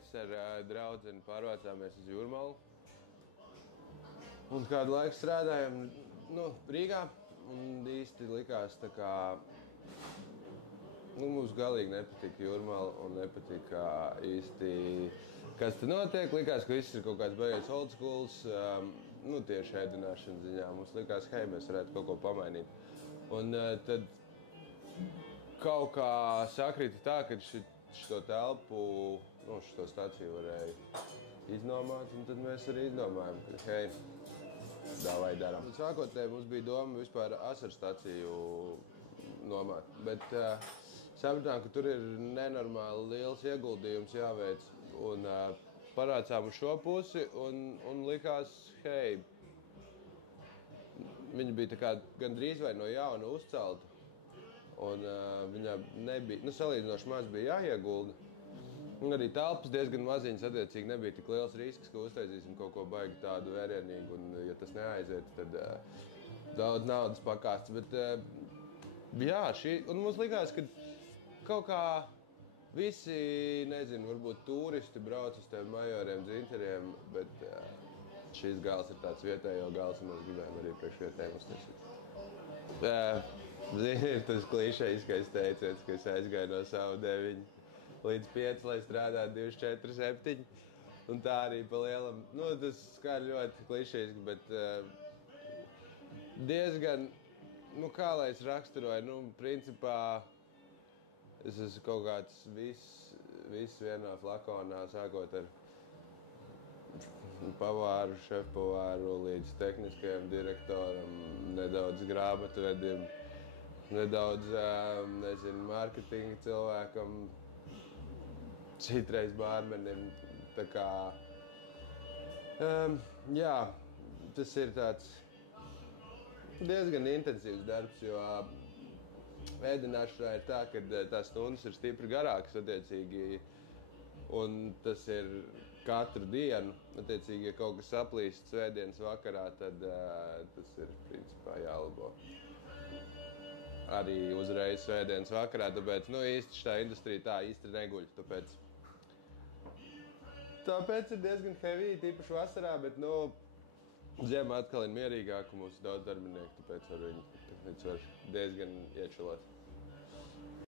mēs ar draudzeni pārvācāmies uz Jūrmalu. Un kādu laiku strādājām Rīgā. Un īsti likās tā kā... mums galīgi nepatika Jūrmala un nepatika īsti, kas te notiek. Likās, ka viss ir kaut kāds beigas old schools, tieši ēdināšanas ziņā. Mums likās, hei, mēs varētu kaut ko pamainīt. Un tad kaut kā sakrita tā, ka šo telpu, šo staciju varēja iznomāt, un tad mēs arī izdomājam, ka, hei, dāvai darām. Sākotnēji mums bija doma vispār asaru staciju nomāt, bet sapratām, ka tur ir nenormāli liels ieguldījums jāveic, un parācām uz šo pusi, un likās, hei, viņa bija tā kā gandrīz vai no jauna uzcelta, un viņā nebija, salīdzinoši maz bija jāiegulda, un arī telpas diezgan maziņas, attiecīgi nebija tik liels risks, ka uztaisīsim kaut ko baigi tādu vērienīgu, un ja tas neaiziet, tad daudz naudas pakāsts, bet jā, un mums likās, ka kaut kā visi, nezinu, varbūt turisti brauc uz tiem majoriem, dzinteriem, bet šis gals ir tāds vietējo gals, un mēs gribējām arī priekš vietējiem uztaisīt. Zini, ir tas klišejiskais teiciens, ka es aizgāju no savu 9 līdz 5, lai strādātu 2, 4, 7. Un tā arī pa lielam, tas skar ļoti klišejiski, bet diezgan, kā lai es raksturoju, principā, es esmu kaut kāds viss vienā flakonā, sākot ar pavāru, šefpavāru līdz tehniskajam direktoram, nedaudz grāmatvedim, nedaudz, mārketinga cilvēkam, citreiz bārmenim. Tā kā, jā, tas ir tāds diezgan intensīvs darbs, jo ēdināšanā ir tā, ka tās stundas ir stipri garākas, attiecīgi, un tas ir katru dienu. Attiecīgi, ja kaut kas saplīst svētdienas vakarā, tad tas ir, principā, jālabo. Arī uzreiz svētdienas vakarā, tāpēc, īsti šitā industrija tā īsti neguļ, tāpēc ir diezgan heavy, tīpaši vasarā, bet, ziemā atkal ir mierīgāk, un mums ir daudz darbinieku, tāpēc var diezgan iečilot.